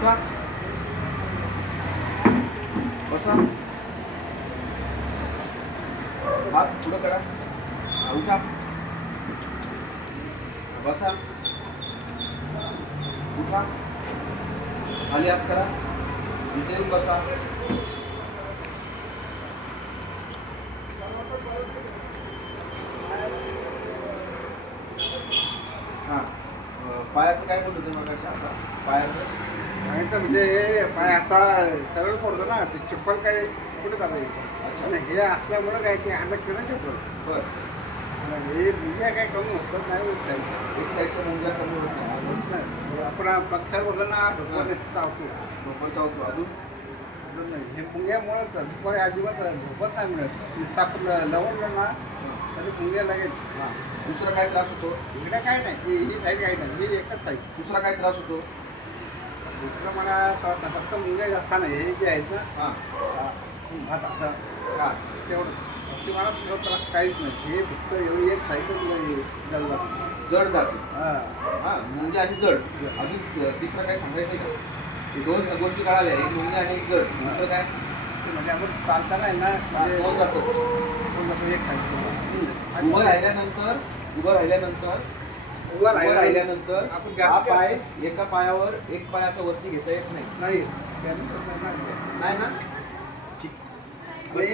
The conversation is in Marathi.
उठा, बसा, हात पुढं करा, उठा, बसा, उठा, खाली हात करा, इथे येऊन बसा. हां, पायाचं काय बोलतो ते मग आता पायाचं म्हणजे हे पाय असा सरळ पडतो ना, ते चप्पल काय कुठे जातं. अच्छा. आणि हे असल्यामुळं काय ते अडकते ना चप्पल. बरं. हे मुंग्या काय कमी होतात नाही होत साईड. एक साईडच्या मुंग्या कमी होत नाही. अजून नाही आपण पक्षावर बोललो ना डोक्यावर चावतो. डोकं चावतो. अजून अजून नाही. हे मुंग्यामुळंच दुपारी अजिबात झोपत नाही मिळत. नुसतं आपण लवणलं ना तरी मुंग्या लागेल. हां, दुसरा काय त्रास होतो? इकडे काय नाही, ही साईड काही नाही, ही एकच साईड. दुसरा काय त्रास होतो? दुसरं मला फक्त मुंग्या जास्त नाही, हे जे आहेत ना हां. आता हां. तेवढं ते मला थोडं त्रास काहीच नाही. हे फक्त एवढी एक साईडच जळला. जड जाते. हां हां, मुंगे आणि जड. अजून तिसरं काय सांगायचं आहे का? हे दोन गोष्टी कळाल्या, एक मुंगे आणि एक जड. दुसरं काय? ते म्हणजे आपण चालताना आहे ना म्हणजे तो जातो. एक साईड उभं राहिल्यानंतर उभं राहिल्यानंतर आपण हा जास्त पाय एका पायावर एक पाय असं वरती घेता येत नाही. नाही त्यानंतर नाही ना? आणि